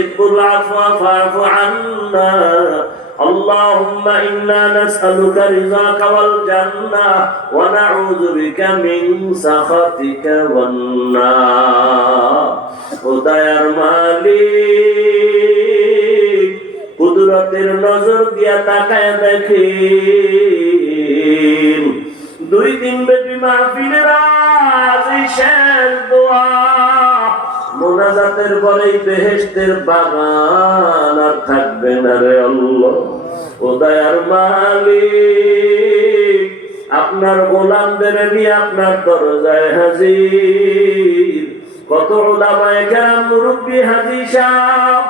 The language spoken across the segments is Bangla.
تحب العفو فاعف عنا اللهم إنا نسألك رضاك والجنة ونعوذ بك من سخطك والنار উদয়ার মালিক কুদরতের নজর দিয়া তাকায় দেখেন দুই দিন ব্যাপী মাহফিলের আজ এই শেষ দোয়া মোনাজাতের পরেই বেহেস্তের বাগান আর থাকবে না রে অল্ল ও দয়ার মালিক, আপনার গোলামদের নিয়ে আপনার দরজায় হাজি কত ওলামায়ে কেরাম মুরব্বী হাজি সাহেব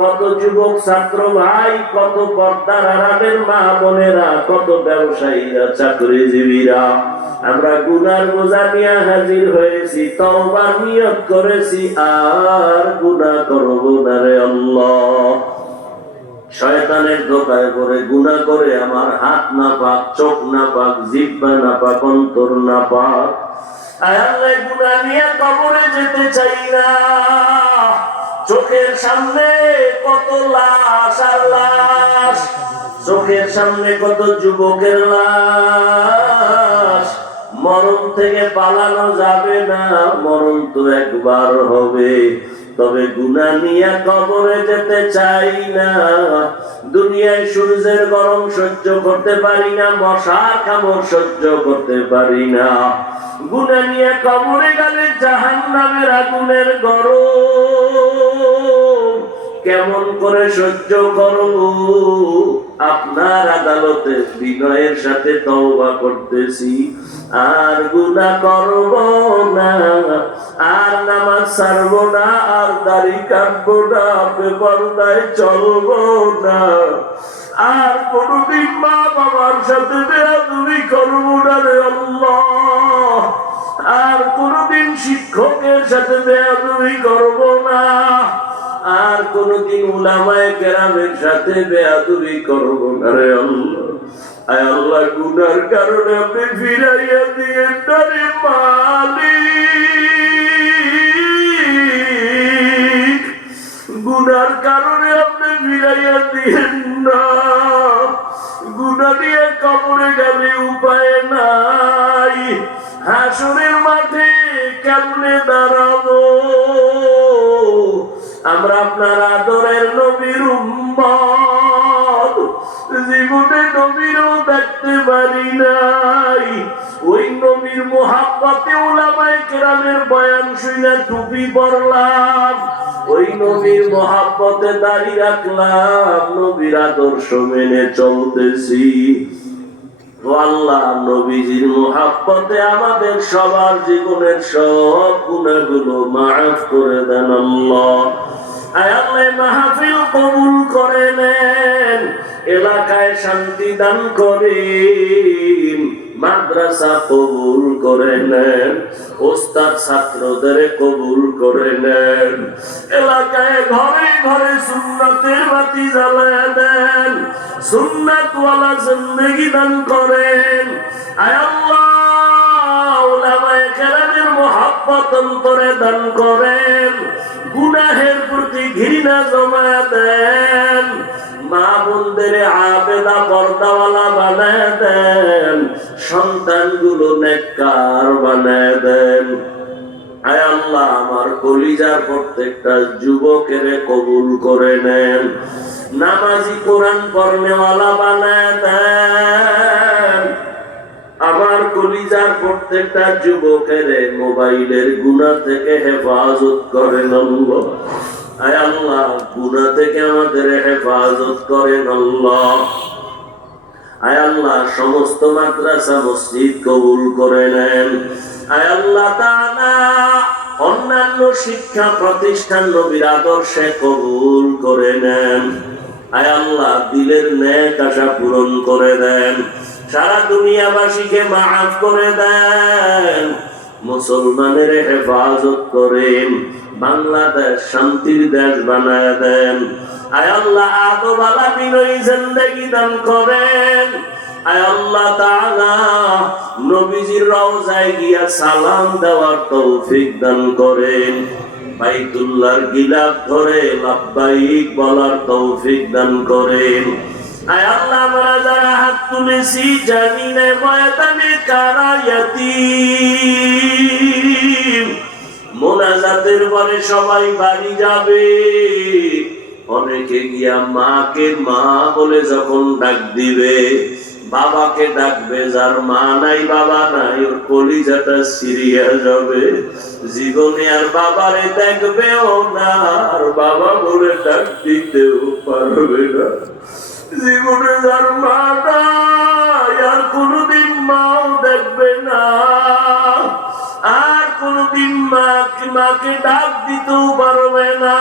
কত যুবক, ছাত্র ভাই, কত পর্দার আরামের মা বোনেরা, কত ব্যবসায়ীরা, চাকরিজীবীরা। আমরা গুনার বোঝা নিয়ে হাজির হয়েছি তওবার নিয়ত করেছি, আর গুনাহ করব না রে আল্লাহ। শয়তানের ধোকায় পড়ে, গুনাহ করে আমার হাত না পাক চোখ না পাক জিহ্বা না পাক অন্তর না পাক আয় আল্লাহ, গুনাহ নিয়ে কবরে যেতে চাই না। চোখের সামনে কত লাশ আর লাশ? চোখের সামনে কত যুবকের লাশ? মরণ থেকে পালানো যাবে না, মরণ তো একবার হবে। তবে গুনা নিয়ে কবরে যেতে চাই না। দুনিয়ায় সূর্যের গরম সহ্য করতে পারি না মশা কামড় সহ্য করতে পারি না। গুনা নিয়ে কবরে গেলে জাহান নামের আগুনের গরম। কেমন করে সহ্য করব? আপনার আদালতে বিনয়ের সাথে তওবা করতেছি। আর গুনাহ করব না, আর নামাজ ছাড়ব না, আর দাড়ি কাটবো না বেপরদায় চলব না। আর কোনদিন মা বাবার সাথে বেয়াদুরি করব না রে আল্লাহ। আর কোনদিন শিক্ষকের সাথে বেয়াদুরি করব না। আর কোনদিন উলামায়ে কেরামের সাথে বেয়াদুরি করব না আল্লাহ। আল্লাহ, গুনার কারণে আপনি ফিরাইয়া দিয়ে তারে মালিক। গুনার কারণে আপনি ফিরাইয়া দিয়েন না। গুনা দিয়ে কবরে গেলে উপায় নাই। হাসনের মাঠে কেমনে দাঁড়াবো? আপনার আদরের নবীর উম্মত। জীবনে নবীরও দেখতে পারি নাই। ওই নবীর ওলামায়ে কেরামের বয়ান শুনে টুপি ওই নবীর মোহাব্বতে দাঁড়িয়ে রাখলাম। নবীর আদর্শ মেনে চলতেছি। আল্লাহ, নবীজির আমাদের সবার জীবনের সব গুণাগুলো মাফ করে দেন আল্লাহ। মাহফিল কবুল করে নেন, এলাকায় শান্তি দান মাদ্রাসা কবুল করে নেন, ওস্তাদ ছাত্রদের কবুল করে নেন, এলাকায় ঘরে ঘরে সুন্নতের বাতি জ্বালায় দেন, সুন্নাতওয়ালা জিন্দেগি দান করেন। আয় আল্লাহ, উলামায়ে কেরামের মহব্বত অন্তরে দান করেন। গুনাহের প্রতি ঘৃণা জমা দেন। মা বোনদের আবেদা পর্দাওয়ালা বানায় দেন। সন্তানগুলো নেককার বানায় দেন। আয় আল্লাহ, আমার কলিজার প্রত্যেকটা যুবকের কবুল করে নেন। নামাজি কোরআন পড়নেওয়ালা বানায় দেন। আমার কলিজার প্রত্যেকটা যুবকের মোবাইলের গুণা থেকে হেফাজত করেন আল্লাহ। গুণা থেকে আমাদের হেফাজত করেন আল্লাহ। আয় আল্লাহ, সমস্ত মাদ্রাসা মসজিদ কবুল করে নেন। আয় আল্লাহ অন্যান্য শিক্ষা প্রতিষ্ঠান নবীর আদর্শে কবুল করে নেন। আয় আল্লাহ, দিলের ন্যাক আশা পূরণ করে দেন। সারা দুনিয়াবাসীকে মাফ করে দেন। মুসলমানের হেফাজত করেন। বাংলাদেশ শান্তির দেশ বানায় দেন। আয় আল্লাহ বিনয়ী জিন্দগি দান করেন। আয় আল্লাহ তাআলা নবীজির রওজায় গিয়া সালাম দেওয়ার তৌফিক দান করেন। বাইতুল্লাহর গিলাফ ধরে লাব্বাইক বলার তৌফিক দান করেন। আয় আল্লাহ, আমরা যারা হাত তুলেছি জানি না ময়দানে কারা মোনাজাতের পরে সবাই বাড়ি যাবে। অনেকে গিয়া মাকে মা বলে যখন ডাক দিবে, বাবাকে ডাকবে, যার মা নাই, বাবা নাই, ওর কলিজাটা সিরিয়া যাবে। জীবনে আর বাবারে দেখবেও না, আর বাবা বলে ডাক দিতেও পারবে না। জীবনে যার আর মাও দেখবে না। আর মাকে ডাক দিতেও পারবে না।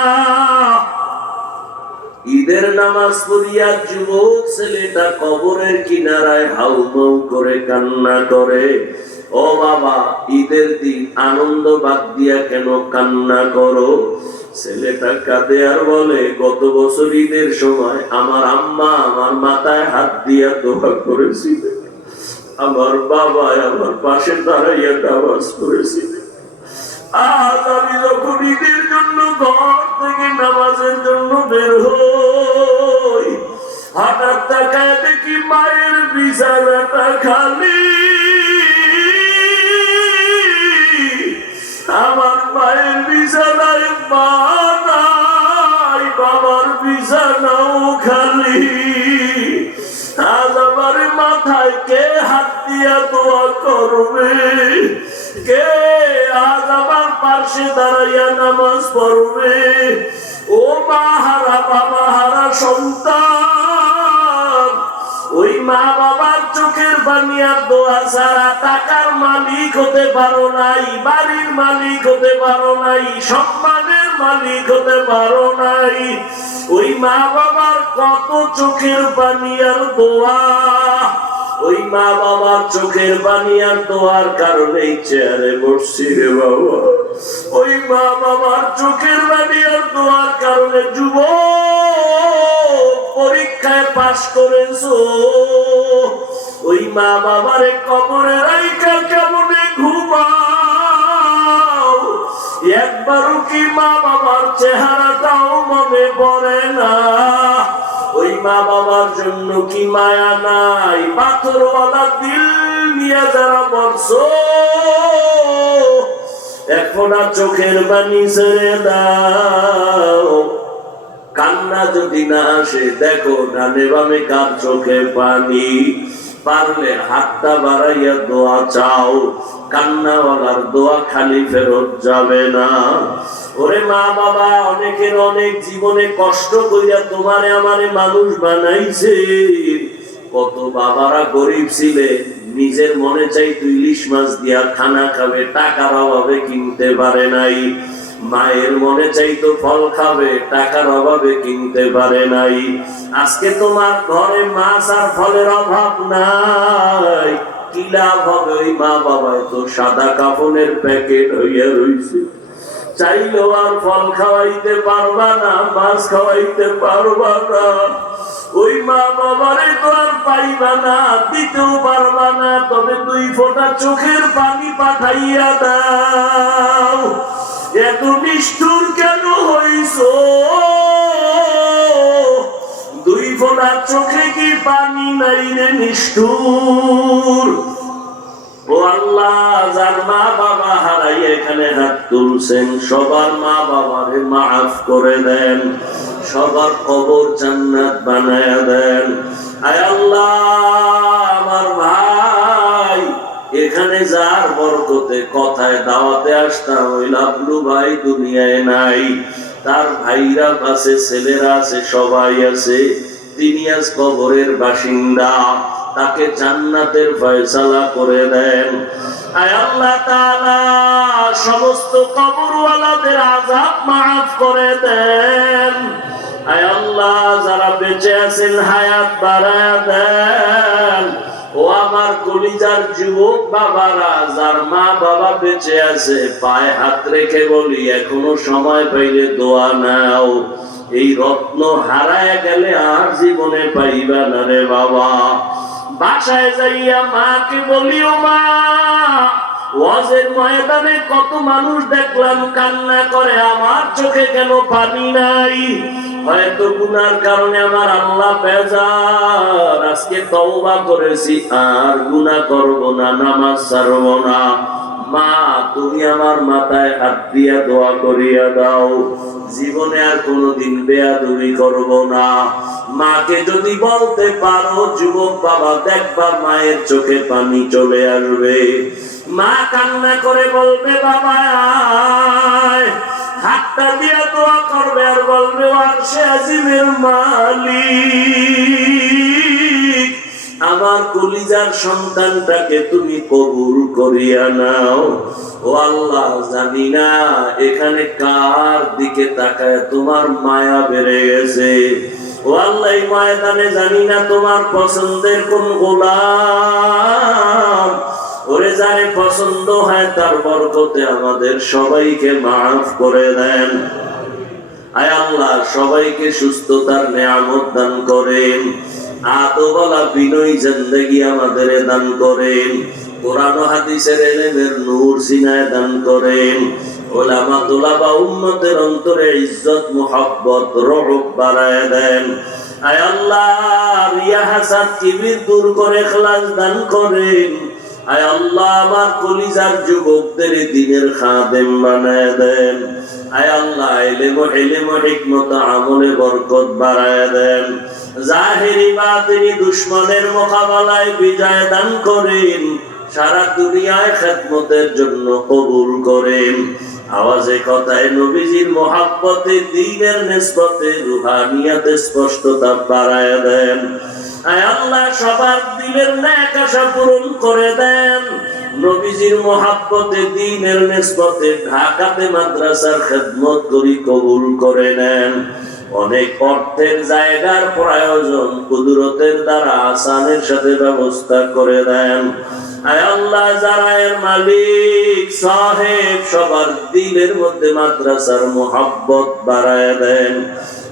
ঈদের নামাজ পড়িয়া যুবক ছেলেটা কবরের কিনারায় হাউমাউ করে কান্না করে। ও বাবা, ঈদের দিন আনন্দ বাদ দিয়া কেন কান্না করো? ছেলেটা কাঁদে আর বলে, গত বছর ঈদের সময় আমার আম্মা আমার মাথায় হাত দিয়া দোয়া করেছিলেন। আমার বাবা আমার পাশে দাঁড়াইয়া নামাজ পড়েছিলেন। আজ আমি যখন ঈদের জন্য ঘর থেকে নামাজের জন্য বের হই, হঠাৎ তাকায় দেখি মায়ের বিছানাটা খালি। বিছানায় মা নাই বাবার বিছানাও খালি। আজ আমার মাথায় কে হাত দিয়া দোয়া করবে? কে আজ আমার পাশে দাঁড়াইয়া নামাজ পড়বে? ও মা হারা বাবা হারা সন্তান, ওই মা বাবার বানিয়ার দোয়া ছাড়া টাকার মালিক হতে পারো নাই, বাড়ির মালিক হতে পারো নাই, সম্মানের মালিক হতে পারো নাই, ওই মা বাবার কত চোখের বানিয়ার দোয়া, ওই মা বাবার চোখের বানিয়ার দোয়ার কারণে চেয়ারে বসছি রে বাবা। ওই মা বাবার চোখের বানিয়ার দোয়ার কারণে যুব পরীক্ষায় পাশ করেছ। ওই মা বাবারে কবরে রাইকা কেমনে ঘুমাও? একবারও কি মা বাবার চেহারাটাও মনে পড়ে না? ওই মা বাবার জন্য কি মায়া নাই? পাথরওয়ালা দিল নিয়ে যারা বর্ষ এখন আর চোখের বাণী ছেড়ে দাও। কান্না যদি না আসে, দেখো ডানে বামে কার চোখে পানি? পারলে হাতটা বাড়াইয়া দোয়া চাও। কান্নাওয়ালার দোয়া খালি ফেরত যাবে না। ওরে মা বাবা, অনেকের অনেক জীবনে কষ্ট করিয়া তোমারে আমারে মানুষ বানাইছে। কত বাবারা গরিব ছিলে, নিজের মনে চাই তুই ইলিশ মাছ দিয়া খানা খাবে, টাকার অভাবে কিনতে পারে নাই। মায়ের মনে চাইতো ফল খাবে, টাকার অভাবে কিনতে পারে নাই। আজকে তোমার ঘরে মাছ আর ফলের অভাব নাই। কি লাভ হবে? ওই মা বাবায় তো সাদা কাপনের প্যাকেট হইয়া রইছে। চাইলেও আর ফল খাওয়াইতে পারবা না, মাছ খাওয়াইতে পারবা না। ওই মা বাবারে তো আর পাইবা না, দিতেও পারবা না, তবে দুই ফোঁটা চোখের পানি পাঠাইয়া দাও। এত নিষ্ঠুর কেন হইছ? দুই ফোঁটা চোখে কি পানি নাই রে নিষ্ঠুর? ও আল্লাহ, যার মা বাবা হারাই এখানে হাত তুলছেন, সবার মা বাবারে মাফ করে দেন, সবার কবর জান্নাত বানায় এখানে যার বরকতে কথায় দাওয়াতে আসতাম, ওই লাভলু ভাই দুনিয়ায় নাই। তার ভাইরা আছে, ছেলেরা আছে, সবাই আছে। তিনি আজ কবরের বাসিন্দা। তাকে জান্নাতের ফয়সালা করে দেন। সমস্ত কবরওয়ালাদের আযাব মাফ করে দেন। আয় আল্লাহ, যারা বেঁচে আছেন, হায়াত বাড়ায় দেন। ও আমার কলিজার যুবক বাবারা, যার মা বাবা বেঁচে আছে, পায়ে হাত রেখে বলি, এখনও সময় পাইলে দোয়া নাও। এই রত্ন হারায় গেলে আর জীবনে পাইবা না রে বাবা। বাসায় যাইয়া মাকে বলিও মা, ওয়াজের ময়দানে কত মানুষ দেখলাম, কান্না করে, আমার চোখে কেন পানি নাই? হয়তো গুনার কারণে আমার আল্লাহ বেজার। আজকে তওবা করেছি, আর করব না, নামাজ না। মা, তুমি আমার মাথায় হাত দিয়া দোয়া করিয়া দাও। জীবনে আর কোনোদিন বেয়াদবি করব না। মাকে যদি বলতে পারো, যুবক বাবা, দেখবা মায়ের চোখে পানি চলে আসবে। মা কান্না করে বলবে বাবা হাতটা দিয়া দোয়া করবে আর বলবে সে আজিমের মালিক। আমার কলিজার সন্তানটাকে তুমি কবুল করিয়া নাও। ও আল্লাহ, জানি না এখানে কার দিকে তাকায়, তোমার মায়া বেড়ে গেছে। ও আল্লাহ ময়দানে জানি না তোমার পছন্দের কোন গোলাম। ওরে যারে পছন্দ হয় তার বরকতে আমাদের সবাইকে মাফ করে দেন। আয় আল্লাহ, সবাইকে সুস্থতার নেয়ামত দান করেন। আদোবালা বিনয় জিন্দগি আমাদের দান করেন। কোরআন হাদিসের এলেমের নূর সিনায় দান করেন। ওলামা তোলাবা উম্মতের অন্তরে ইজ্জত, মুহাব্বত, রহব বাড়ায় দেন। আয় আল্লাহ, রিয়া হাসাদ কিবির দূর করে খালাস দান করেন। দিনের মোকাবেলায় বিজয় দান করেন। সারা দুনিয়ায় খেদমতের জন্য কবুল করেন। আওয়াজে কথায় নবীজির মহাব্বতে, দিনের নিসবতে রুহানিয়াতে স্পষ্টতা বাড়ায় দেন। আল্লাহ সবার দিলের ন্যাক আশা পূরণ করে দেন। নবীজির মহাব্বতে, দিনের নিসবতে, ঢাকাতে মাদ্রাসার খেদমত করি কবুল করে নেন। অনেক অর্থের জায়গার প্রয়োজন, কুদরতের দ্বারা আসানের সাথে ব্যবস্থা করে দেন।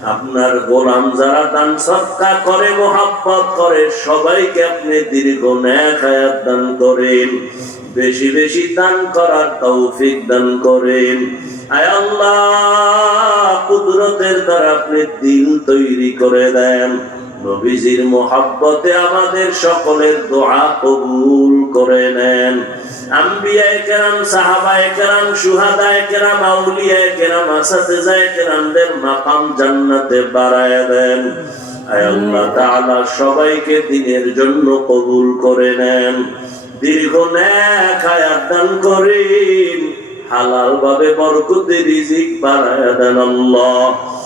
আপনার গোলাম যারা দান সৎকা করে, মোহাব্বত করে, সবাইকে আপনি দীর্ঘ ন্যাক হায়াত দান করেন। বেশি বেশি দান করার তৌফিক দান করেন। আয় কুদরতের দ্বারা আপনি দিল তৈরি করে দেন। নবীজির মোহাব্বতে আমাদের সকলের দোয়া কবুল করে নেন। সবাইকে দিনের জন্য কবুল করে নেন। দীর্ঘ ন্যাক করেন। হালাল ভাবে বরকতে রিজিক বাড়ায় দেন আল্লাহ।